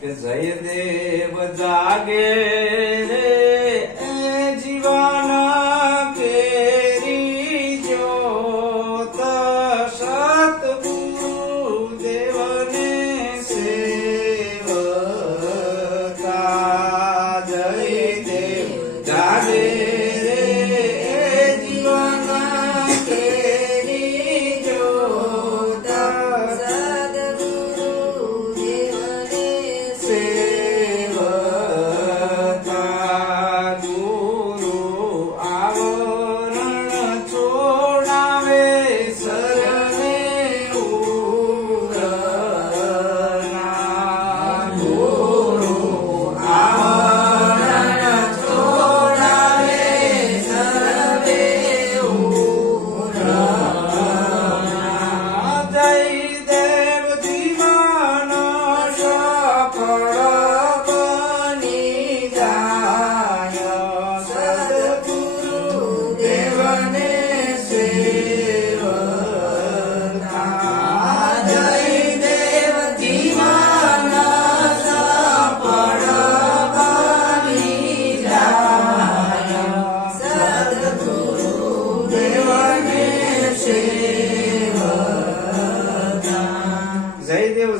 કે જયદેવ જાગે રે જીવાના કેરી જ્યોત સતગુરુ દેવને સેવતા જયદેવ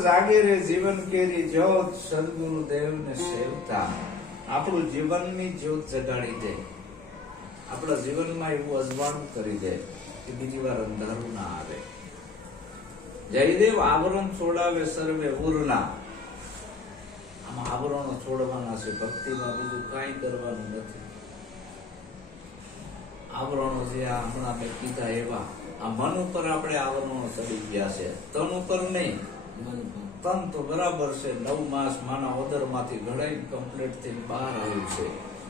જાગે જીવન કેરી જ્યોત સદગુરુ દેવને સેવતા આપણું જીવનની જ્યોત જગાડી દે, આપણા જીવનમાં એવું અજવાળું કરી દે કે બીજી વાર અંધારું ના આવે. જયદેવ આવરણ છોડાવે સર્વે ઉરના. આમાં આવરણો છોડવાના છે, ભક્તિમાં બીજું કઈ કરવાનું નથી. આવરણો જે આ હમણાં મેં કીધા એવા આ મન ઉપર આપણે આવરણો ચડી ગયા છે, તન ઉપર નહીં. તન તો બરાબર છે, 9 માસ માના ઓદર માંથી ઘડાઈ કમ્પ્લીટ થઈને બહાર આવ્યું છે,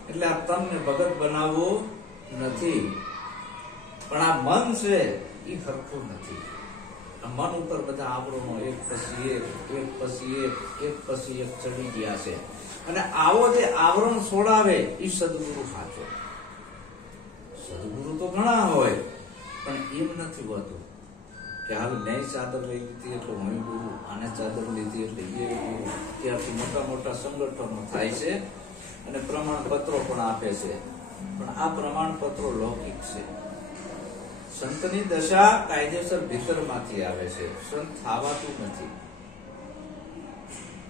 એટલે આ તન ને ભગત બનાવવું નથી. પણ આ મન છે એ સરખું નથી. આ મન ઉપર બધા આવરણો એક પછી એક ચડી ગયા છે. અને આવો જે આવરણ છોડાવે એ સદગુરુ સાચો. સદગુરુ તો ઘણા હોય, પણ એમ નથી હોતું કે હાલ મેં ચાદર લઈ લીધી એટલે હું ગુરુ, આને ચાદર લીધી એટલે એ ગુરુ. ત્યારથી મોટા મોટા સંગઠનો થાય છે અને પ્રમાણપત્રો પણ આપે છે, પણ આ પ્રમાણપત્રો લૌકિક છે. સંતની દશા કાયદેસર ભીતરમાંથી આવે છે, સંત થવાતું નથી.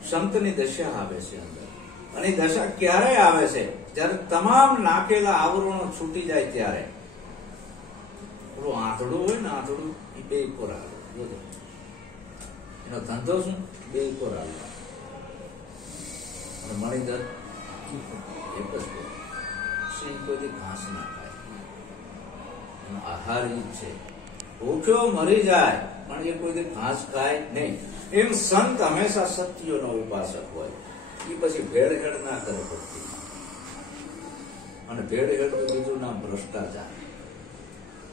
સંતની દશા આવે છે અંદર, અને દશા ક્યારે આવે છે? જ્યારે તમામ નાખેલા આવરણો છૂટી જાય ત્યારે. આંધળું હોય ને, આંધળું એ બે કોરા એનો ધંધો શું? બે કોરા મણિધર એક જ સિંહ કોઈ ઘાસ ના ખાય, એનો આહાર ઈ છે. ભૂખ્યો મરી જાય પણ એ કોઈ ઘાસ ખાય નહીં. એમ સંત હંમેશા સત્યનો ઉપાસક હોય, એ પછી ભેળહેડ ના કરે ભક્તિ. અને ભેળહેડ બીજું નામ ભ્રષ્ટાચાર.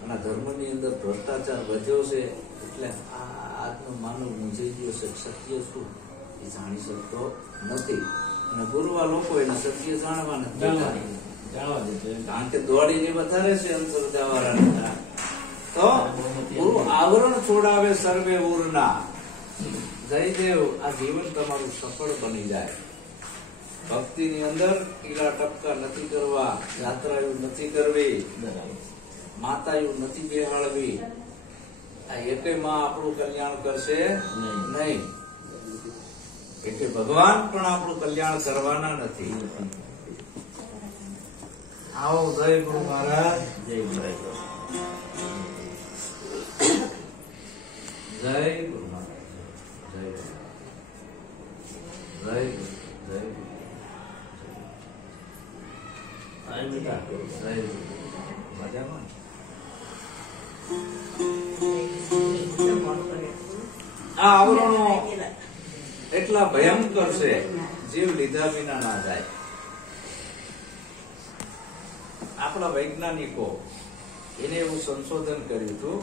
અને ધર્મની અંદર ભ્રષ્ટાચાર વધ્યો છે, એટલે આજનો માનવ મૂંઝાઈ ગયો છે. સત્ય શું એ જાણી શકતો નથી, અને ગુરુવા લોકો એને સત્ય જાણવા નથી, કારણ કે દોડીને વધારે છે અંતર જવાના. તો ગુરુ આવરણ છોડાવે સર્વે ઉરના. જયદેવ આ જીવન તમારું સફળ બની જાય. ભક્તિની અંદર કીડા ટપકા નથી કરવા, યાત્રાઓ નથી કરવી, માતાયું નથી બેહાડવી. આ એકે માં આપણું કલ્યાણ કરશે નહીં, એટલે ભગવાન પણ આપણું કલ્યાણ કરવાના નથી. આવો જય ગુરુ મહારાજ. જય ગુરુ, જય ગુરુ મહારાજ. જય ગુરુ, જય ગુરુ, જય ગુરુ. જય ગુરુ. મજામાં આ આવરણો એટલા ભયંકર છે, જીવ લીધા વિના ના જાય. આપણા વૈજ્ઞાનિકો એને એવું સંશોધન કર્યું હતું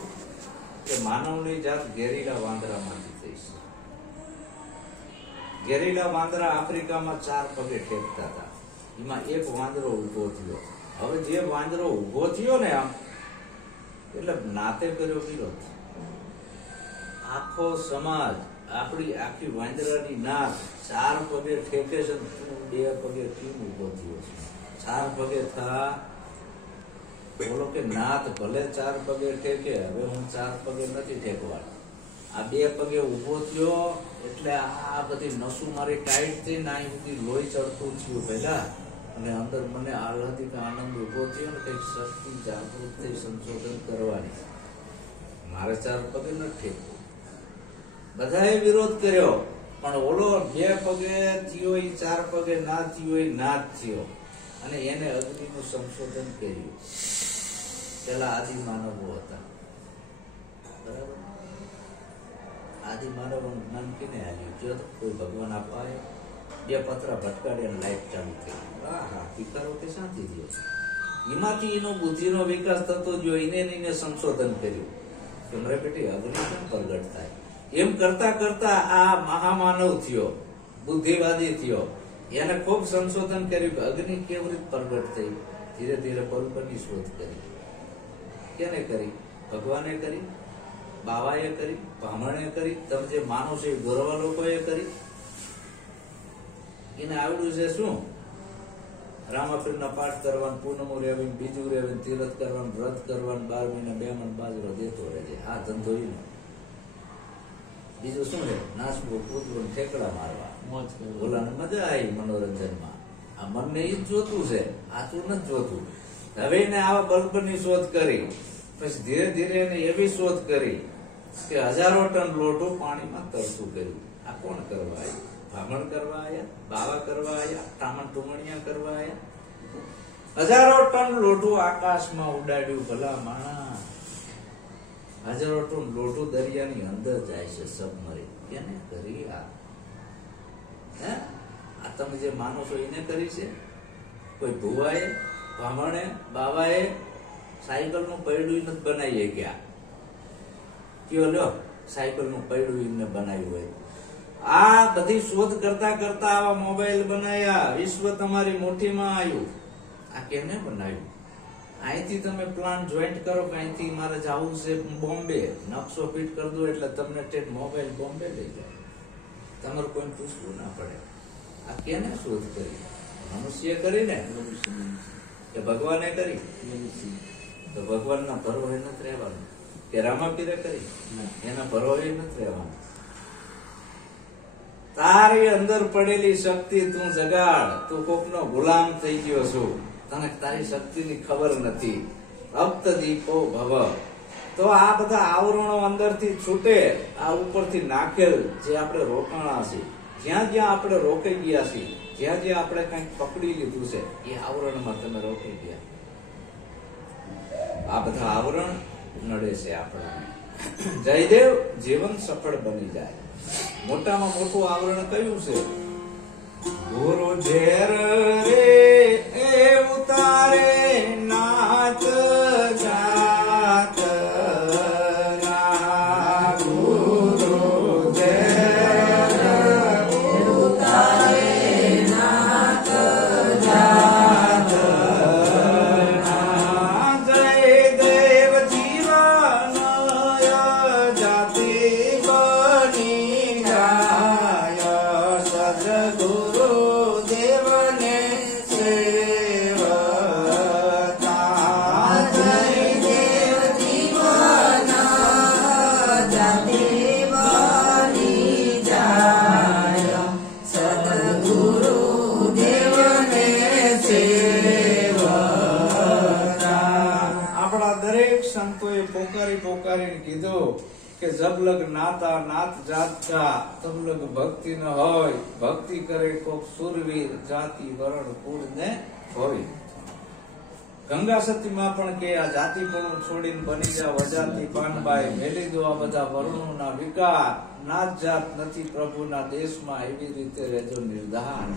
કે માનવની જાત ગેરીલા વાંદરામાંથી થઈ છે. ગેરીલા વાંદરા આફ્રિકામાં 4 પગે ટેકતા હતા, એમાં એક વાંદરો ઉભો થયો. હવે જે વાંદરો ઉભો થયો ને આમ, એટલે નાતે કર્યો વિરોધ. આખો સમાજ આપણી આખી વાંદરાની નાક 4 પગે ઠેકે છે, તું 2 પગે કેમ ઉભો થયો છે? 4 પગે થા, બોલો કે નાથ ભલે 4 પગે ઠેકે, હવે હું 4 પગે નથી ઠેકવાનો. આ 2 પગે ઉભો થયો એટલે આ બધી નસું મારી ટાઈટ થઈ, નાઈ સુધી લોહી ચડતું થયું પહેલા, અને અંદર મને આહ્લાદિક આનંદ ઉભો થયો ને કઈક શક્તિ જાગૃત થઈ સંશોધન કરવાની. મારે 4 પગે નથી ઠેકવું. બધાએ વિરોધ કર્યો, પણ ઓલો 2 પગે થયો, 4 પગે ના થયો, ના જ થયો, અને એને અગ્નિનું સંશોધન કર્યું. પેલા આદિ માનવો હતા, બરાબર? આદિ માનવ જ્ઞાન કેને આવ્યું? જો તો કોઈ ભગવાન અપાય, 2 પતરા ભટકાડે અને લાઈટ ચાલુ થઈ. હા, પીકારો કે શાંતિ થયો. એમાંથી એનો બુદ્ધિનો વિકાસ થતો ગયો, એને સંશોધન કર્યું કે મારે બેટી અગ્નિ કેમ પ્રગટ થાય. એમ કરતા કરતા આ મહામાનવ થયો, બુદ્ધિવાદી થયો. એને ખૂબ સંશોધન કર્યું કે અગ્નિ કેવી રીતે પ્રગટ થઈ. ધીરે ધીરે બલ્બની શોધ કરી. કેને કરી? ભગવાને કરી, બાવાએ કરી, બ્રાહ્મણે કરી, તમે જે માનો છો એ ગોરવા લોકોએ કરી. એને આવડ્યું છે શું? રામાપીરના પાઠ કરવાનું, પૂનમો રહેવાનું, બીજું રહેવાનું, તીરથ કરવાનું, વ્રત કરવાનું, 12 મહિના 2 મણ બાજરો દેતો રહેજે. આ ધંધો એનો. બીજું શું છે? નાચવું, કૂદવું, ઠેકડા મારવા, બોલાને મજા આવી મનોરંજનમાં. આ મનને એ જ જોતું છે, આતું નથી જોતું. હવે એને આવા બલ્બની શોધ કરી. પછી ધીરે ધીરે એને એવી શોધ કરી કે 1000 ટન લોટું પાણીમાં તરતું કર્યું. આ કોણ કરવા આવ્યું? બ્રાહ્મણ કરવા આવ્યા, બાવા કરવા આવ્યા, ટામણ ટુમણિયા કરવા આવ્યા? 1000 ટન લોટું આકાશમાં ઉડાડ્યું. ભલા માણા, 1000 ટન લોટું દરિયાની અંદર જાય છે, સબમરીન. કેને કરી? આ તમે જે માનો છો એને કરી છે? કોઈ ભુવાએ, બ્રાહ્મણે, બાવાએ સાયકલ નું પૈડું નથી બનાવીએ ગયા? કયો લ્યો, સાયકલ નું પૈડું એને બનાવ્યું હોય. આ બધી શોધ કરતા કરતા આવા મોબાઈલ બનાવ્યા, વિશ્વ તમારી મુઠ્ઠીમાં આવ્યું. આ કેને બનાવ્યું? અહીંથી તમે પ્લાન જોઈન્ટ કરો કે અહીંથી મારે જવું છે બોમ્બે, નકશો ફિટ કરી દો એટલે તમને મોબાઈલ બોમ્બે લઈ જાય. તમારે કોઈ પૂછવું ના પડે. આ કેને શોધ કરી? મનુષ્ય કરી ને કે ભગવાને કરી? તો ભગવાનના ભરોસે નથી રહેવાનું કે રામાપીરે કરી? એના ભરોસે નથી રહેવાનું. તારી અંદર પડેલી શક્તિ તું જગાડ. તું કોકનો ગુલામ થઈ ગયો છું, તને તારી શક્તિની ખબર નથી. અપ્ત દીપો ભવ. તો આ બધા આવરણો અંદરથી છૂટે, આ ઉપરથી નાખેલ જે આપણે રોકાણા છે, જ્યાં જ્યાં આપણે રોકાઈ ગયા છીએ, જ્યાં જ્યાં આપણે કંઈક પકડી લીધું છે, એ આવરણમાં તમે રોકાઈ ગયા. આ બધા આવરણ નડે છે આપણને. જયદેવ જીવન સફળ બની જાય. મોટામાં મોટું આવરણ કયું છે? ગુરુ ઝેર રે એ ઉતારે નાથ જાત ના. ગુરુ ઝેર ઉતારે નાથ જાત ના. જયદેવ જીવન જાતિ બની જાય. સદગુરુ દેવને સેવતા. જયદેવ જીવન જાતિ બની જાય. સદગુરુ દેવને સેવતા. આપણા દરેક સંતોએ પોકારી પોકારીને કીધું કે જબ લગ નાતા નાત જાત કા, તબ લગ ભક્તિ ન હોય. ભક્તિ કરે કોક સુરવીર, જાતિ વરણ કુળ ને હોય. ગંગા સતીમાં પણ કે આ જાતિપણું છોડીને બની જાવ અજાતિ પાનબાઈ. મેલી દો આ બધા વર્ણોના વિકાર. નાત જાત નથી પ્રભુના દેશમાં, એવી રીતે રહેજો નિર્ધાર.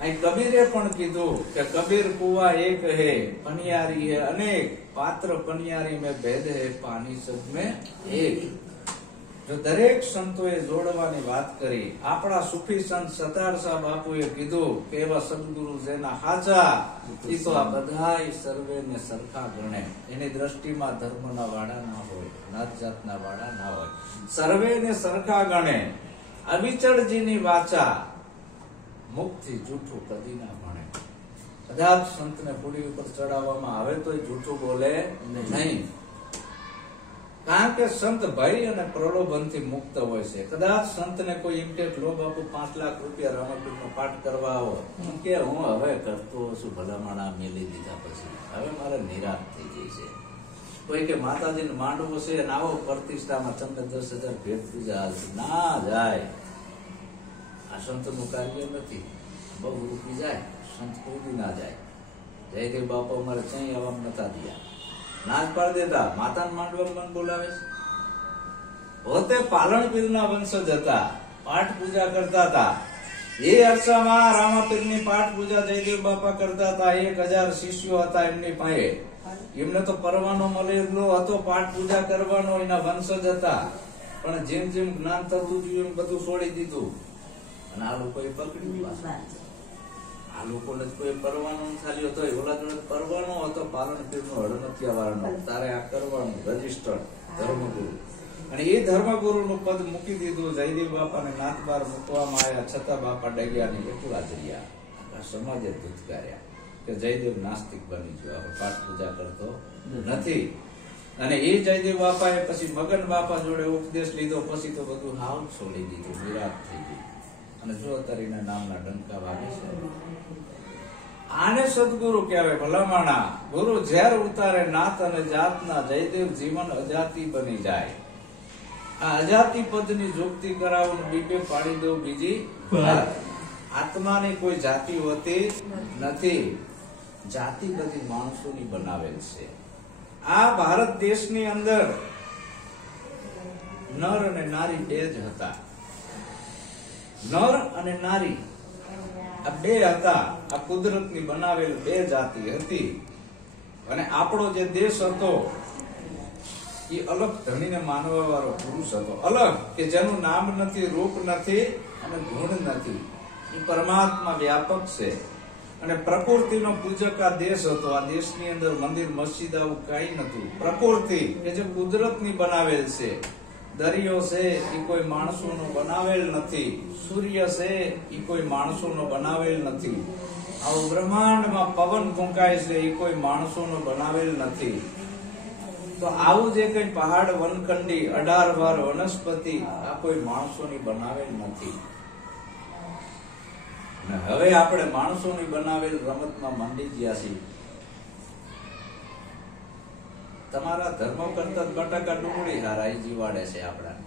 અહીં કબીરે પણ કીધું કે કબીર કુવા એક હે, પનિયારી હે અનેક. પાત્ર પનિયારી મેં ભેદ હે, પાણી સબ મેં એક. જો દરેક સંતોએ જોડવાની વાત કરી. આપણા સુફી સંત સતાર શાહ બાપુએ કીધું કે એવા સદગુરુ જેના હાચા, એ તો આ બધાય સર્વેને સરખા ગણે. એની દ્રષ્ટિમાં ધર્મના વાડા ના હોય, નાત જાતના વાડા ના હોય. સર્વેને સરખા ગણે. અવિચળજીની વાચા, મુખથી જૂઠું કદી ના ભણે. કદાચ સંતને પૂરી ઉપર ચડાવવામાં આવે તો જૂઠું બોલે નહીં, કારણ કે સંત ભય અને પ્રલોભનથી મુક્ત હોય છે. કદાચ સંતને કોઈ એમ કે લો બાપુ 5 લાખ રૂપિયા રામાપીરનો પાઠ કરવા આવો, કે હું હવે કરતો છું ભલામણા મેલી દીધા પછી હવે મારે નિરાશ થઈ જાય છે. કોઈ કે માતાજીને માંડવો છે અને આવો પ્રતિષ્ઠામાં તમને 10,000 ભેટ પૂજા ના જાય. આ સંતનું કાર્ય નથી. બહુ રૂપી જાય સંત કોઈ ના જાય. જયદેવ બાપા અમારે ક્યાંય આવવા નતા દિયા, ના જ પાડી દેતા. માતાને માંડવામાં મન બોલાવે છે. પોતે પાલનપીરના વંશજ હતા, પાઠ પૂજા કરતા હતા. એ અરસામાં રામાપીરની પાઠ પૂજા જયદેવ બાપા કરતા હતા. 1,000 શિષ્યો હતા એમની પાસે. એમને તો પરવાનો મળેલો હતો પાઠ પૂજા કરવાનો, એના વંશજ હતા. પણ જેમ જેમ જ્ઞાન થતું ગયું એમ બધું છોડી દીધું. અને આ લોકોએ પકડ્યું. આ લોકોને કોઈ પરવાનો ચાલ્યો હતો, ઓલા જોડે પરવાનો હતો પાલનપીરનો હડમતિયા વાળાનો. તારે આ કરવાનું રજીસ્ટર્ડ ધર્મગુરુ. અને એ ધર્મગુરુનું પદ મૂકી દીધું. જયદેવ બાપાને નાથબાર મૂકવામાં આવ્યા, છતાં બાપા ડગ્યાની એકલા જર્યા. આ સમાજે ધૂતકાર્યા કે જયદેવ નાસ્તિક બની ગયો, હવે પાઠ પૂજા કરતો નથી. અને એ જયદેવ બાપાએ પછી મગન બાપા જોડે ઉપદેશ લીધો. પછી તો બધું હાવ છોડી દીધું, વિરાટ થઈ ગયું. અને જો તરીના નામના ડંકા વાગે છે. આને સદગુરુ કહેવાય. ભલામણા ગુરુ ઝેર ઉતારે નાત અને જાતના, જયદેવ જીવન અજાતિ બની જાય. આ અજાતિ પદની જોગતિ કરાવું, બીબે પાડી દો બીજી. આત્માની કોઈ જાતિ હોતી નથી. જાતિ બધી માણસોની બનાવેલ છે. આ ભારત દેશની અંદર નર અને નારી બે જ હતા. નર અને નારી આ બે હતા. આ કુદરતની બનાવેલ બે જાતિ હતી. અને આપણો જે દેશ હતો એ અલગ ધણીને માનવા વાળો પુરુષ હતો. અલગ કે જેનું નામ નથી, રૂપ નથી અને ગુણ નથી. એ પરમાત્મા વ્યાપક છે. અને પ્રકૃતિનો પૂજક આ દેશ હતો. આ દેશની અંદર મંદિર મસ્જિદ આવું કઈ નતું. પ્રકૃતિ કે જે કુદરતની બનાવેલ છે. દરિયો છે એ કોઈ માણસોનો બનાવેલ નથી. સૂર્ય છે એ કોઈ માણસોનો બનાવેલ નથી. આવું બ્રહ્માંડમાં પવન ફૂંકાય છે એ કોઈ માણસોનો બનાવેલ નથી. તો આવું જે કઈ પહાડ, વનખંડી, 18 વાર વનસ્પતિ આ કોઈ માણસોની બનાવેલ નથી. હવે આપણે માણસોની બનાવેલ રમતમાં માંડી ગયા છીએ. તમારા ધર્મ કરતા બટાકા ડુંગળી હારા એ જીવાડે છે આપડા.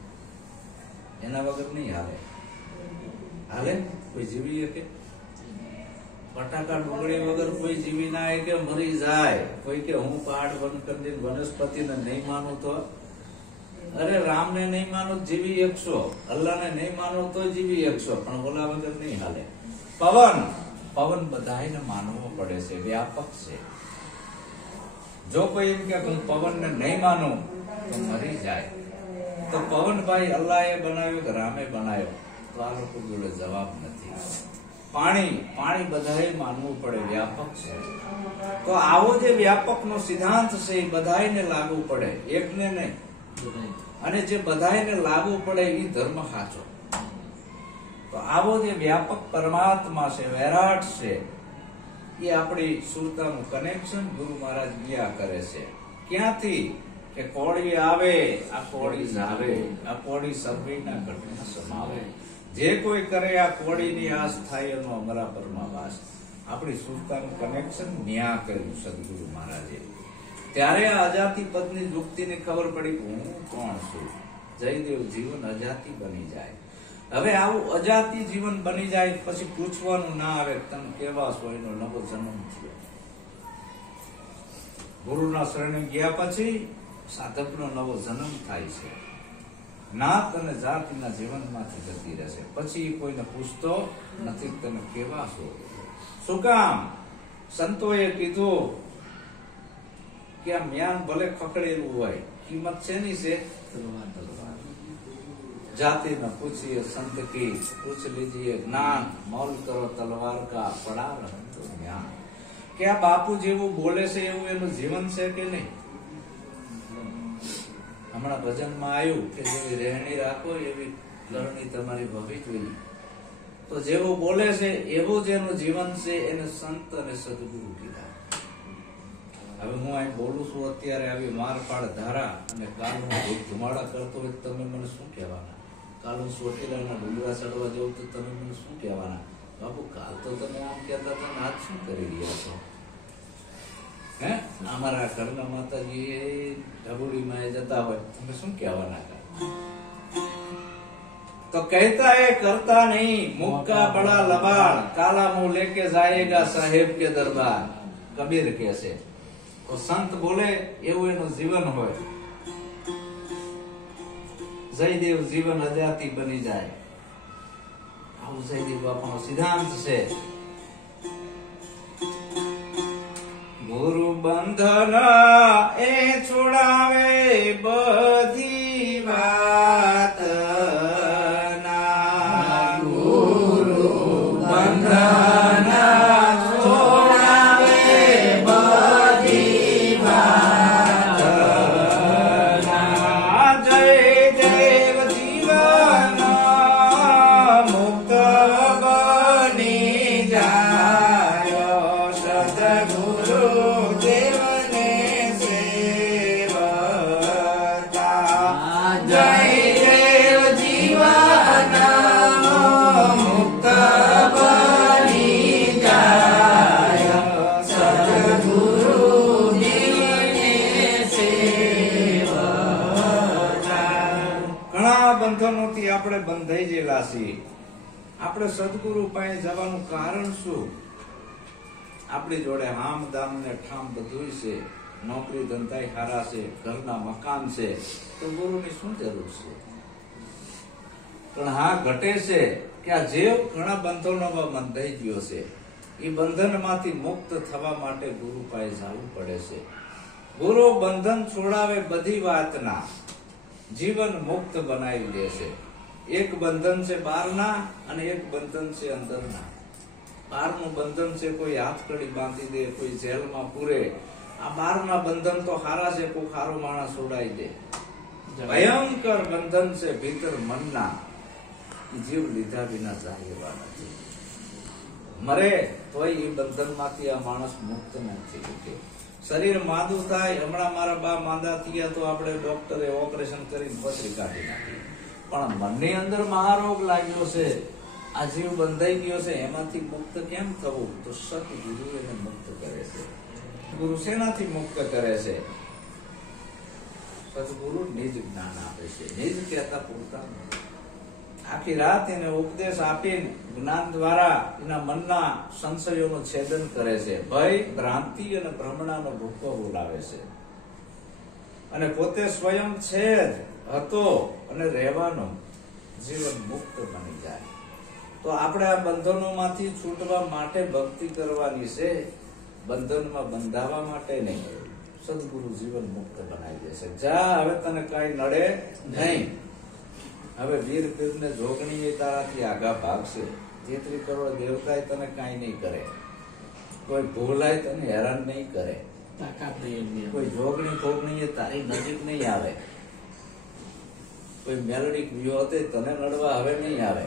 એના વગર નહીં હાલે. હાલે કોઈ જીવી કે બટાકા ડુંગળી વગર કોઈ જીવી ના કે મરી જાય. કોઈ કે હું પહાડ, વનકંદી, વનસ્પતિને નહીં માનું તો, અરે રામને નહીં માનો જીવી 100, અલ્લાહને નહીં માનો તો જીવી 100, પણ ઓલા વગર નહીં હાલે. પવન બધાને માનવો પડે છે, વ્યાપક છે. જો કોઈ એમ કે હું પવનને નહીં માનું તો મરી જાય. તો પવનભાઈ અલ્લાહે બનાવ્યો કે રામે બનાવ્યો? તો આ લોકો જોડે જવાબ નથી. પાણી બધાએ માનવું પડે, વ્યાપક છે. તો આવો જે વ્યાપકનો સિદ્ધાંત છે એ બધાને લાગુ પડે, એકને નહીં. અને જે બધાને લાગુ પડે એ ધર્મ સાચો. તો આવો જે વ્યાપક પરમાત્મા છે, વૈરાટ છે, એ આપણી સુરતાનું કનેક્શન ગુરુ મહારાજ ક્યાં કરે છે? ક્યાંથી? કે કોળી આવે આ કોળી જાવે, આ કોળી સર્વેના ઘટના સમાવે. જે કોઈ કરે આ કોળીની આસ થાય એનો અમારા પરમાં વાસ. આપણી સુરતાનું કનેક્શન ન્યા કર્યું સદગુરુ મહારાજે. ત્યારે આ અજાતિ પદની યુક્તિને ખબર પડી હું કોણ છું. જયદેવ જીવન અજાતિ બની જાય. હવે આવું અજાતિ જીવન બની જાય પછી પૂછવાનું ના આવે તમે કેવા છો, એનો નવો જન્મ થયો. ગુરુના શરણે ગયા પછી સાધકનો નવો જન્મ થાય છે. નાત અને જાતિના જીવનમાંથી જતી રહેશે. પછી કોઈને પૂછતો નથી તમે કેવા છો. શું કામ? સંતોએ કીધું કે આ મ્યાન ભલે ખખડેલું હોય, કિંમત શેની છે? जाति न पूछिए संत की, पूछ लीजिए ज्ञान, मौल करो तलवार का पड़ा रहतो ज्ञान. કે આ બાપુ જેવું બોલે છે એવું એનું જીવન છે કે નહીં? હમણાં ભજનમાં આવ્યું કે જેવી રહેણી રાખો એવી કરણી તમારી હોવી જોઈએ. તો જેવું બોલે છે એવું જ એનું જીવન છે, એને સંત અને સદગુરુ કીધા. હવે હું અહીં બોલું છું અત્યારે આવી મારપાડ ધારા, અને કાલ હું ધુમાડા કરતો હોય તમે મને શું કહેવાના? કાલ હું ચોટીલાના ડુંગરા ચડવા જવું તો તમે મને શું કહેવાના? બાપુ કાલ તો તમે આમ કહેતા હતા, આજ શું કરી રહ્યા છો? હે, અમારા ઘરના માતાજી ઢબુડીમાં જતા હોય તમે શું કહેવાના? तो कहता है करता नहीं, मुख का बड़ा लबाड़, काला मुंह लेके जाएगा साहेब के दरबार. કબીર કહે છે. તો સંત બોલે એવું એનું જીવન હોય. જયદેવ જીવન અજાતિ બની જાય, આવું જયદેવ બાપાનો સિદ્ધાંત છે. ગુરુ બંધન એ છોડાવે બધી વાત, બંધનોથી આપણે બંધાઈ ગયેલા છીએ. આપણે સદગુરુ પાસે જવાનું કારણ શું? આપણી જોડે હામ દામ ને ઠામ બધું છે, નોકરી ધંધા સારા છે, ઘરના મકાન છે, તો ગુરુની શું જરૂર છે? પણ હા ઘટે છે કે આ જેવ ઘણા બંધનોમાં બંધાઈ ગયો છે, એ બંધનમાંથી મુક્ત થવા માટે ગુરુ પાસે જવું પડે છે. ગુરુ બંધન છોડાવે બધી વાતના, જીવન મુક્ત બનાવી દે છે. એક બંધન છે બહારના અને એક બંધન છે અંદરના. બહારનું બંધન છે કોઈ હાથકડી બાંધી દે, કોઈ જેલમાં પૂરે. આ બહારના બંધન તો હારા છે, કોઈ ખારો માણસ છોડાઈ દે. ભયંકર બંધન છે ભીતર મનના, જીવ લીધા વિના જાય એવા નથી. મરે તોય એ બંધન માંથી આ માણસ મુક્ત નથી. શરીર માંદું થાય, હમણાં મારા બા માંદા થયા તો આપણે ડોક્ટરે ઓપરેશન કરીને પથરી કાઢી નાખી. પણ મનની અંદર મહારોગ લાગ્યો છે, આ જીવ બંધાઈ ગયો છે, એમાંથી મુક્ત કેમ થવું? તો સતગુરુ એને મુક્ત કરે છે. ગુરુ શેનાથી મુક્ત કરે છે? સદગુરુ નિજ જ્ઞાન આપે છે. નિજ કહેતા પૂરતા આખી રાત એને ઉપદેશ આપીને જ્ઞાન દ્વારા એના મનના સંશયોનું છેદન કરે છે. ભય, ભ્રાંતિ અને ભ્રમણાનો ભૂકો બોલાવે છે. અને પોતે સ્વયં છે જ, હતો અને રહેવાનો, જીવન મુક્ત બની જાય. તો આપણે આ બંધનોમાંથી છૂટવા માટે ભક્તિ કરવાની છે, બંધનમાં બંધાવા માટે નહીં. સદગુરુ જીવન મુક્ત બનાવી દેશે. જા, હવે તને કઈ નડે નહીં. હવે વીર પીર ને જોગણી તારાથી આગા ભાગશે. 33 કરોડ દેવતા તને કઈ નહીં કરે, કોઈ ભૂલાય તને હેરાન નહીં કરે, કોઈ જોગણી ફોગણી તારી નજીક નહીં આવે, કોઈ મેલડી કુયો તને નડવા હવે નહીં આવે.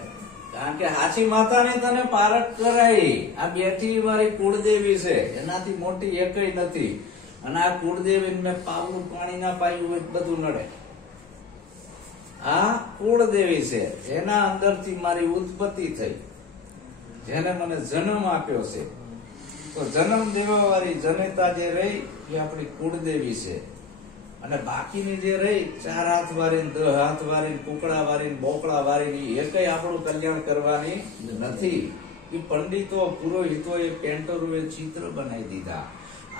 કારણ કે હાચી માતાને તને પારક કરાઈ. આ બેઠી મારી કુળદેવી છે, એનાથી મોટી એકય નથી. અને આ કુળદેવી મેં પાવું પાણી ના પાયું હોય બધું નડે. આ કુળદેવી છે, જેના અંદરથી મારી ઉત્પત્તિ થઈ, જેને મને જન્મ આપ્યો છે. તો જન્મ દેવા વાળી જનેતા જે રહી એ આપણી કુળદેવી છે. અને બાકીની જે રહી 4 હાથ વાળી, 10 હાથ વાળી, કુકડા વાળી, બોકડા વાળી, એ કઈ આપણું કલ્યાણ કરવાની નથી. એ પંડિતો, પુરોહિતો, એ પેન્ટરોએ ચિત્ર બનાવી દીધા.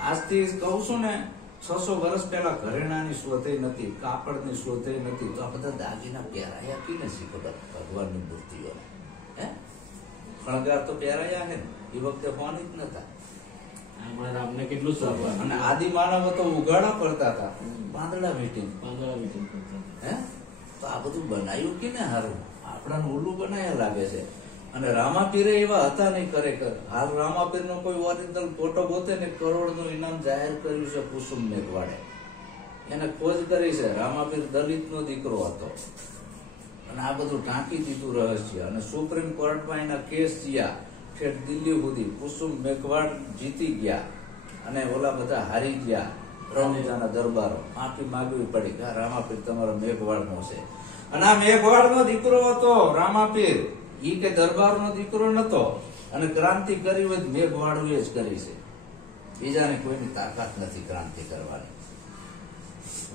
આજથી કહું છું ને, 600 વર્ષ પહેલા ઘરેણાની શોધે નથી, કાપડની શોધે નથી, તો આ બધા દાગીના પહેરાયા કીને શીખો ભગવાનની મૂર્તિઓ. હે, શણગાર તો પહેરાયા હે ને, એ વખતે હોની જ નતા. કેટલું અને આદિ માનવો તો ઉઘાડા પડતા હતા, પાંદડા મીટિંગ. હે, તો આ બધું બનાવ્યું કે ને હારું, આપણાનું ઉલ્લું બનાયા લાગે છે. અને રામાપીરે એવા હતા નહીં ખરેખર. હાલ રામાપીર નો કોઈ ઓરિજિનલ ફોટો ગોતે ને કરોડનું ઇનામ જાહેર કર્યું છે કુસુમ મેઘવાડે. એને ખોજ કરી છે. રામાપીર દલિત નો દીકરો હતો. અને આ બધું ઢાંકી દીધું રહસ્ય. અને સુપ્રીમ કોર્ટમાં એના કેસ થયા, ઠેઠ દિલ્હી સુધી. કુસુમ મેઘવાડ જીતી ગયા અને ઓલા બધા હારી ગયા. રણુજાના દરબારો માફી માંગવી પડી કે રામાપીર તમારો મેઘવાડનો છે. અને આ મેઘવાડનો દીકરો હતો રામાપીર, ઈ કે દરબારનો દીકરો નતો. અને ક્રાંતિ કરી હોય મેઘવાડુએ જ કરી છે, બીજાને કોઈની તાકાત નથી ક્રાંતિ કરવાની.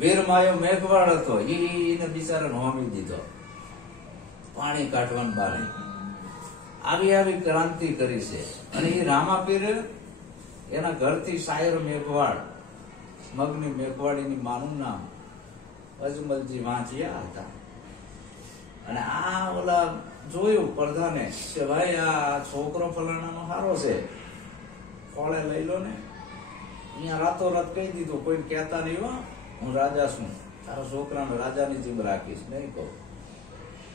વીરમાયો મેઘવાડ હતો, એને બિચારાને હોમી દીધો, પાણી કાઢવાનું બારે. આવી આવી ક્રાંતિ કરી છે. અને એ રામાપીર એના ઘરથી શાયર મેઘવાડ, મગની મેઘવાડીની માનું નામ અજમલજી વાંચિયા હતા. અને આ ઓલા જોયું પ્રધાને કે ભાઈ આ છોકરો ફલાણાનો સારો છે, ખોળે લઈ લો ને. અહીંયા રાતોરાત કહી દીધું, કોઈ કહેતા નહીં, હો હું રાજા છું, તારા છોકરાને રાજાની જેમ રાખીશ. નહીં કહું,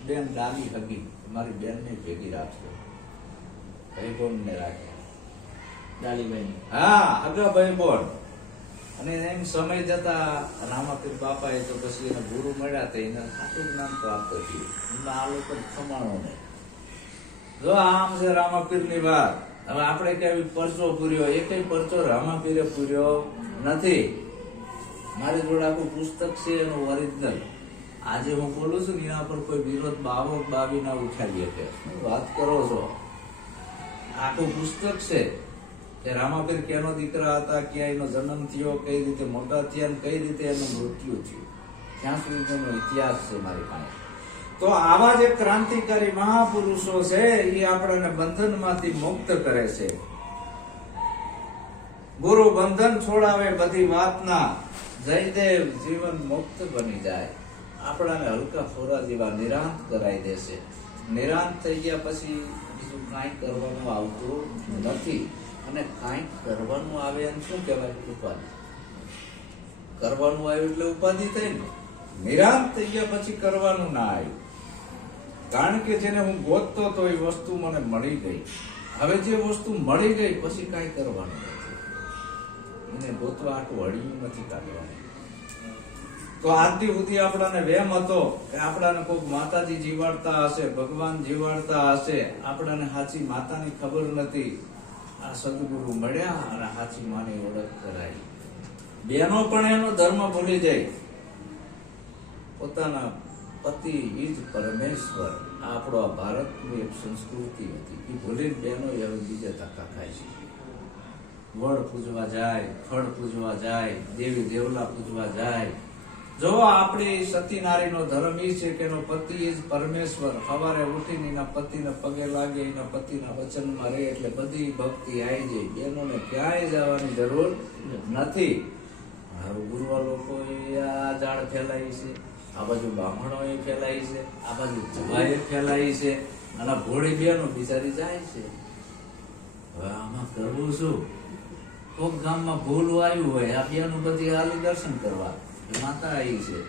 બેન ડાલી હગી, મારી બેનને ભેગી રાખજો. ભાઈ બોન ને રાખ્યા, ડાલીભાઈ, હા અગા ભાઈ બોન. અને એમ સમય જતા રામાપીર બાપાએ તો પછી એને ગુરુ મળ્યા તો એને સાચું જ્ઞાન પ્રાપ્ત થયું. આ લોકો ખમાણો નહીં. જો આમ છે રામાપીર ની વાત. હવે આપણે કેવી પરચો પૂર્યો, એ કઈ પરચો રામાપીરે પૂર્યો નથી. મારી જોડે આખું પુસ્તક છે એનું ઓરિજિનલ. આજે હું બોલું છું એના પર કોઈ વિરોધ બાવી ના ઉઠાવીએ કે વાત કરો છો. આખું પુસ્તક છે કે રામાપીર ક્યાંનો દીકરા હતા, ક્યાં એનો જન્મ થયો, કઈ રીતે મોટા થયા, કઈ રીતે એનું મૃત્યુ થયું, ત્યાં સુધીનો ઇતિહાસ છે મારી પાસે. તો આવા જે ક્રાંતિકારી મહાપુરુષો છે એ આપણને બંધનમાંથી મુક્ત કરે છે. ગુરુ બંધન છોડાવે બધી વાતના, જયદેવ જીવન મુક્ત બની જાય. આપણાને હલકા ફોરા જેવા નિરાંત કરાવી દેશે. નિરાંત થઈ ગયા પછી બીજું કાંઈ કરવાનું આવતું નથી. અને કાંઈક કરવાનું આવે એમ શું કહેવાય? ઉપાધિ. કરવાનું આવ્યું એટલે ઉપાધિ થઈ ને. નિરાંત થઈ ગયા પછી કરવાનું ના આવ્યું. કારણ કે જેને હું ગોતતો તો એ વસ્તુ મને મળી ગઈ. હવે જે વસ્તુ મળી ગઈ પછી કાંઈ કરવાનું નથી. એને ગોતવા આટલું હળિયું નથી કાઢવાનું. તો આજથી સુધી આપણાને વહેમ હતો કે આપણાને કોઈક માતાજી જીવાડતા હશે, ભગવાન જીવાડતા હશે, આપણાને સાચી માતાની ખબર નથી. આ સદગુરુ મળ્યા અને સાચી માની ઓળખ કરાઈ. બેનો પણ એનો ધર્મ ભૂલી જાય. પોતાના પતિ ઈજ પરમેશ્વર. આપણો ભારતની એક સંસ્કૃતિ હતી, એ ભૂલી બેનો હવે બીજે ધક્કા ખાય છે. વડ પૂજવા જાય, ફળ પૂજવા જાય, દેવી દેવલા પૂજવા જાય. જો આપણી સતીનારીનો ધર્મ એ છે કે એનો પતિ ઈજ પરમેશ્વર. સવારે ઉઠીને એના પતિને પગે લાગે, એના પતિના વચનમાં રહે એટલે બધી ભક્તિ આવી જાય. બેનોને ક્યાંય જવાની જરૂર નથી. ગુરુવા લોકો આ જાળ ફેલાઈ છે, આ બાજુ બ્રાહ્મણો એ ફેલાઈ છે, આ બાજુ જવાએ ફેલાઈ છે, અને ભોળી બેનો બિચારી જાય છે. હવે આમાં કરવું શું? કોક ગામમાં ભૂલું આવ્યું હોય, આ બેનું બધી હાલી દર્શન કરવા, માતા આવી છે.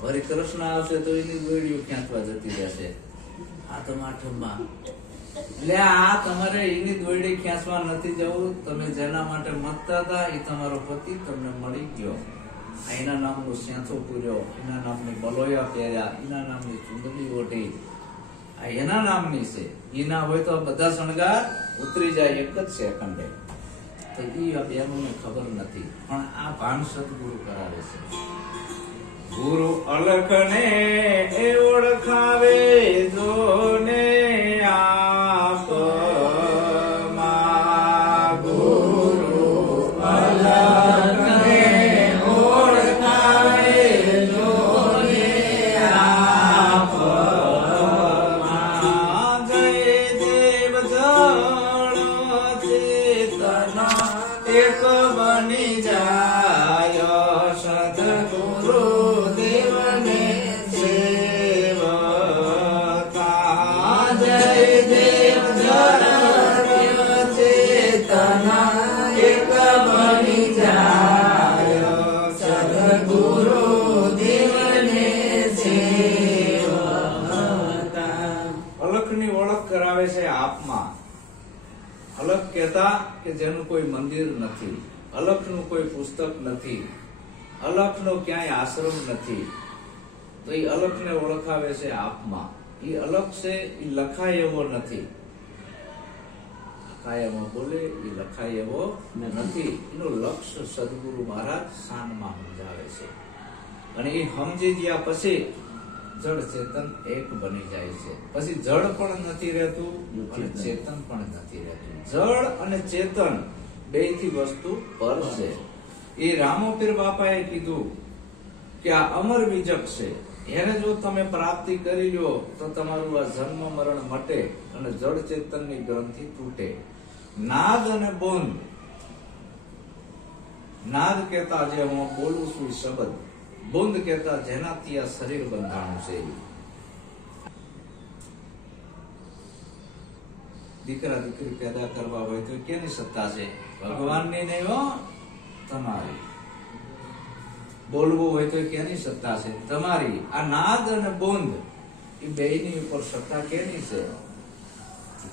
વળી કૃષ્ણ આવશે તો એની વેડીઓ ખેંચવા જતી રહેશે આઠમ આઠમમાં. એટલે આ તમારે એની દોરડી ખેંચવા નથી જવું. તમે જેના માટે મતતા હતા એ તમારો પતિ તમને મળી ગયો. એના નામનું સેંથો પૂર્યો, એના નામની બલોયા પહેર્યા, એના નામની ચુંદડી ઓઢી, આ એના નામની છે. એ ના હોય તો બધા શણગાર ઉતરી જાય એક જ સેકન્ડે. તો એ બેનોને ખબર નથી, પણ આ ભાન સદગુરુ કરાવે છે. ગુરુ અલખને એ ઓળખાવે જોને આપ. ગુરુ અલખને ઓળખાવે જોને આપ. જયદેવ જળ ચેતન એક બની જાય. સદગુરુ દેવને સેવતા. જયદેવ જળ ચેતન એક બની જાય. સદગુરુ દેવને સેવતા. અલખની ઓળખ કરાવે છે આપમાં. અલખ કહેતા કે જેનું કોઈ મંદિર નથી, અલખનું કોઈ પુસ્તક નથી, અલખનો ક્યાંય આશ્રમ નથી. તો એ અલખને ઓળખાવે છે આપમાં. એ અલખ છે એ લખાય એવો નથી. કાયમાં બોલે એ લખાય એવો નથી. એનું લક્ષ્ય સદગુરુ મહારાજ શાનમાં સમજાવે છે. અને એ સમજી ગયા પછી જળ ચેતન એક બની જાય છે. પછી જળ પણ નથી રહેતું અને ચેતન પણ નથી રહેતું. જળ અને ચેતન બે થી વસ્તુ પર છે. એ રામોપીર બાપાએ કીધું કે આ અમર બીજક છે. એને જો તમે પ્રાપ્તિ કરી લો તો તમારું આ જન્મ મરણ મટે અને જળ ચેતનની ગ્રંથિ તૂટે. નાદ અને બોંદ, નાદ કહેતા જે હું બોલું છું શબ્દ, બોંદ કહેતા જેનાથી આ શરીર બંધાણું છે. દીકરા દીકરી પેદા કરવા હોય તો કેની સત્તા છે? ભગવાનની નહીં હો, તમારી. બોલવું હોય તો કેની સત્તા છે? તમારી. આ નાદ અને બોંદ એ બેયની ઉપર સત્તા કેની છે?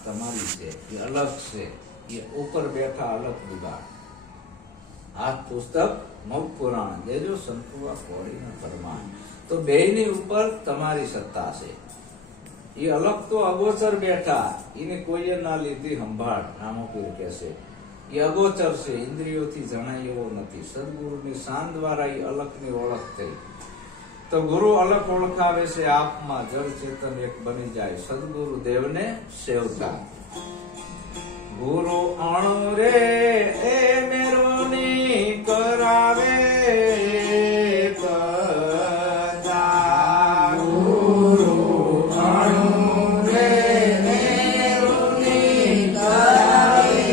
તમારી છે. એ અલગ છે. એ ઉપર બેઠા અલગ દુબા. આ પુસ્તક મગ પુરાણ દેજો સંતુઆ કોડીના ફરમાન. તો બેયની ઉપર તમારી સત્તા છે. એ અલગ તો અગોચર બેઠા, એને કોઈએ ના લીધી સંભાળ. રામોપીર કહેશે એ અગોચર છે, ઇન્દ્રિયોથી જણાય એવો નથી. સદગુરુની શાન દ્વારા એ અલખની ઓળખ થઈ. તો ગુરુ અલખ ઓળખાવે છે આપમાં. જળ ચેતન એક બની જાય. સદગુરુ દેવને સેવતા. ગુરુ અણુ રે એ મેરુની કરાવે કદા. ગુરુ અણુ રે મેરુની કરાવે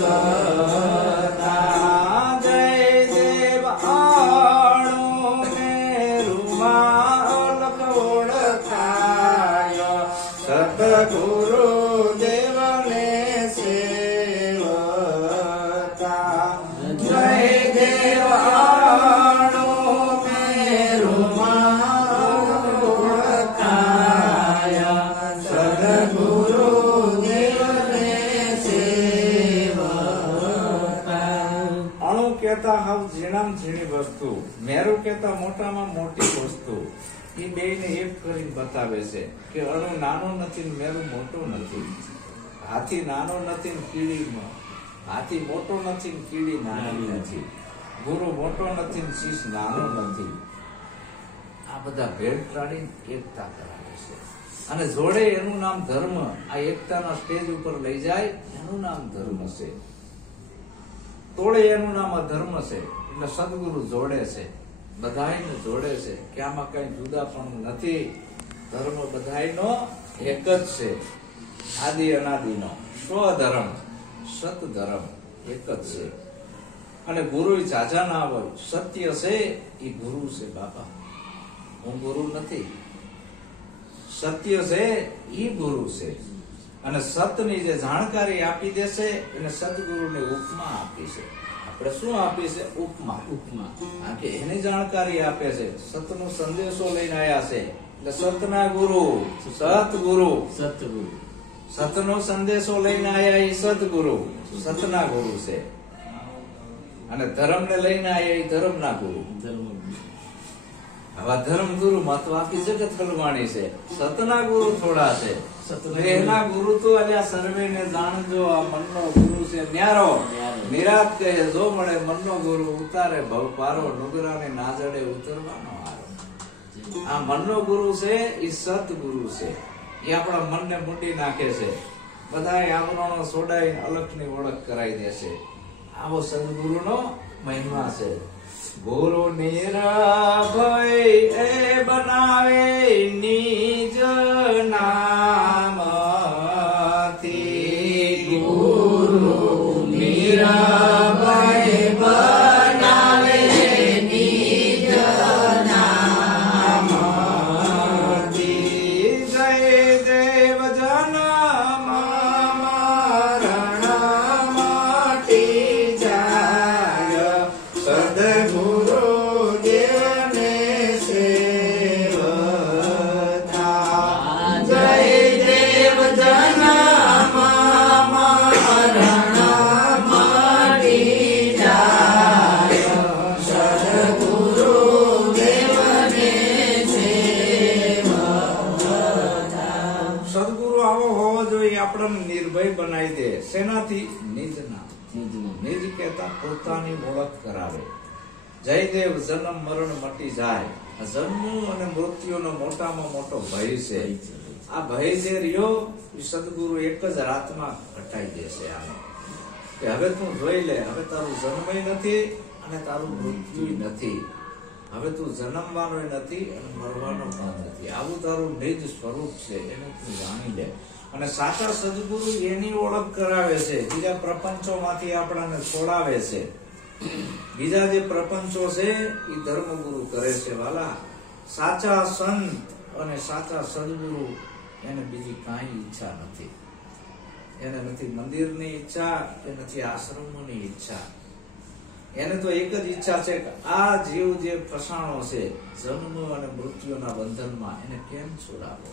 કદા. જય દેવ અણુ મેરુમાં અલખ ઓળખાય. સતગુરુ વસ્તુ, મેરુ કહેતા મોટામાં મોટી વસ્તુ. એ બે ને એક કરીને બતાવે છે કે અણુ નાનો નથી ને મેરુ મોટો નથી. હાથી નાનો નથી ને કીડી, હાથી મોટો નથી ને કીડી નાની નથી. ગુરુ મોટો નથી ને શીશ નાનો નથી. આ બધા ભેળ કાઢીને એકતા કરાવે છે. અને જોડે એનું નામ ધર્મ. આ એકતાના સ્ટેજ ઉપર લઈ જાય એનું નામ ધર્મ છે. તોડે એનું નામ અધર્મ છે. એટલે સદગુરુ જોડે છે, બધાયને જોડે છે કે આમાં કઈ જુદા પણ નથી. ધર્મ બધાયનો એક જ છે, આદિ અનાદિનો. સ્વધર્મ સતધર્મ એક જ છે. અને ગુરુ ઝાઝા ના હોય. સત્ય છે એ ગુરુ છે બાપા, હું ગુરુ નથી. સત્ય છે એ ગુરુ છે. અને સતની જે જાણકારી આપી દેશે એને સદગુરુને ઉપમા આપી છે. આપણે શું આપી છે? ઉપમા. ઉપમા કે એની જાણકારી આપે છે. સતનો સંદેશો લઈને આવ્યા છે. એટલે સતના ગુરુ સતગુરુ. સતગુરુ સતનો સંદેશો લઈને આવ્યા એ સદગુરુ, સતના ગુરુ છે. અને ધર્મ ને લઈને આવ્યા એ ધર્મના ગુરુ. આવા ધર્મ ગુરુ માં તો આખી જગત હલવાણી છે. સતના ગુરુ થોડા છે. એના ગુરુ તો અલ્યા સર્વે ને જાણજો. આ મનનો ગુરુ છે ન્યારો. નિરાત કહે જો મળે મનનો ગુરુ ઉતારે ભવ પારો. નુગરાને નાજડે ઉતરવાનો હારો. આ મનનો ગુરુ છે એ સતગુરુ છે. એ આપણા મનને મૂંડી નાખે છે. બધા આવરણો સોડાઈને અલખની ઓળખ કરાવી દેશે. આવો સદગુરુનો મહિમા છે. ગુરુ નિર્ભય એ બનાવે નિજ નામથી. ગુરુ નિર્ભય બનાવે નિજ નામથી. જય દેવ જન્મ મરણ મટી જાય. સદગુરુ દેવને સેવતા. જય દેવ એ આપણને નિર્ભય બનાવી દે. શેનાથી? નિજના. નિજ કહેતા પોતાની ઓળખ કરાવે. જયદેવ જન્મ મરણ મટી જાય. જન્મ અને મૃત્યુનો મોટામાં મોટો ભય છે. આ ભય જે રહ્યો એ સદગુરુ એક જ રાતમાં ઘટાઈ દેશે આને, કે હવે તું જોઈ લે, હવે તારું જન્મય નથી અને તારું મૃત્યુ નથી. હવે તું જન્મવાનો નથી અને મરવાનો પણ નથી. આવું તારું નિજ સ્વરૂપ છે, એને તું જાણી લે. અને સાચા સદગુરુ એની ઓળખ કરાવે છે. બીજા પ્રપંચોમાંથી આપણને છોડાવે છે. બીજા જે પ્રપંચો છે એ ધર્મગુરુ કરે છે. વાલા, સાચા સંત અને સાચા સદગુરુ એને બીજી કાંઈ ઈચ્છા નથી. એને નથી મંદિરની ઈચ્છા, કે નથી આશ્રમોની ઈચ્છા. એને તો એક જ ઈચ્છા છે કે આ જીવ જે ફસાણો છે જન્મ અને મૃત્યુના બંધનમાં, એને કેમ છોડાવો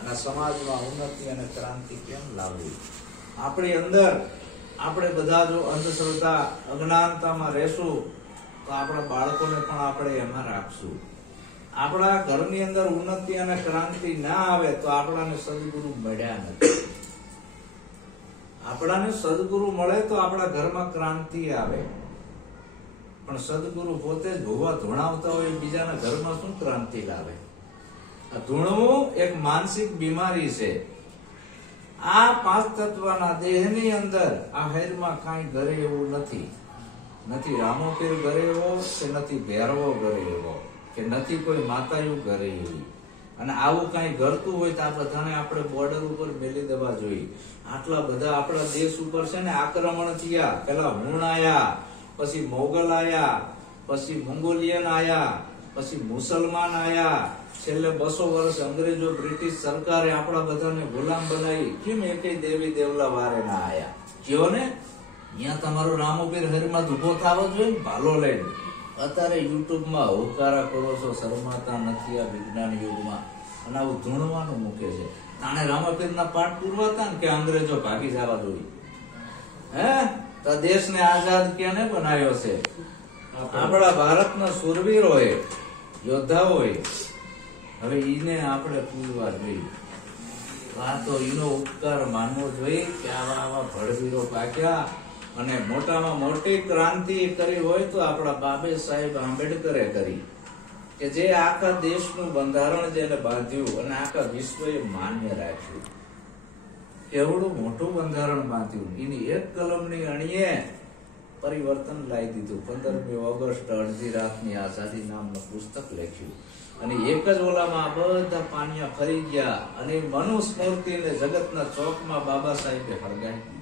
અને સમાજમાં ઉન્નતિ અને ક્રાંતિ કેમ લાવવી. આપણી અંદર આપણે બધા જો અંધશ્રદ્ધા અજ્ઞાનતામાં રહેશું તો આપણા બાળકોને પણ આપણે એમાં રાખશું. આપણા ઘરની અંદર ઉન્નતિ અને ક્રાંતિ ના આવે તો આપણાને સદગુરુ મળ્યા નથી. આપણાને સદગુરુ મળે તો આપણા ઘરમાં ક્રાંતિ આવે. પણ સદગુરુ પોતે જ ભૂવા ધોણાવતા હોય બીજાના ઘરમાં શું ક્રાંતિ લાવે? આ ધૂણવું એક માનસિક બીમારી છે. આ પાંચ તત્વના દેહની અંદર આ હેરમાં કાંઈ ઘરે એવું નથી. નથી રામોપીર ઘરે એવો, કે નથી ભેરવો ઘરે એવો, કે નથી કોઈ માતાયું ઘરે એવી. અને આવું કઈ ઘરતું હોય તો આ બધાને આપણે બોર્ડર ઉપર મેલી દેવા જોઈએ. આટલા બધા આપણા દેશ ઉપર છે ને આક્રમણ થયા. પેલા હુણ આયા, પછી મોગલ આયા, પછી મંગોલિયન આયા, પછી મુસલમાન આયા. છેલ્લે 200 વર્ષ અંગ્રેજો બ્રિટિશ સરકારે આપણા બધાને ગુલામ બનાવી. કેમ એકેય દેવી દેવલા વારે ના આયા? કયો ને, અહીંયા તમારો રામોપીર હરિમાં ઉભો થવો જોઈએ ભાલો લઈને. અત્યારે યુટ્યુબમાં હોકારા કરો છો, શરમાતા નથી આ વિજ્ઞાન યુગમાં. અને આવું ધૂણવાનું મૂકે છે. તાણે રામાપીરના પાઠ પૂરવાતા ને કે અંગ્રેજો ભાગી જવા જોઈએ. હે તો દેશને આઝાદ કેને બનાવ્યો છે? આપણા ભારતના શૂરવીરોએ, યોદ્ધાઓએ. હવે ઈને આપણે પૂરવા જોઈએ. આ તો એનો ઉપકાર માનવો જોઈએ કે આવા ભડવીરો પાક્યા. અને મોટામાં મોટી ક્રાંતિ કરી હોય તો આપણા બાબે સાહેબ આંબેડકરે કરી, કે જે આખા દેશનું બંધારણ જેને બાંધ્યું અને આખા વિશ્વએ માન્ય રાખ્યું. કેવડું મોટું બંધારણ બાંધ્યું. એની એક કલમની અણીએ પરિવર્તન લાવી દીધું. 15મી ઓગસ્ટ અડધી રાતની આઝાદી નામનું પુસ્તક લખ્યું. અને એક જ ઓલામાં બધા પાનિયા ફરી ગયા. અને મનુસ્મૃતિને જગતના ચોકમાં બાબા સાહેબે હળગાવી.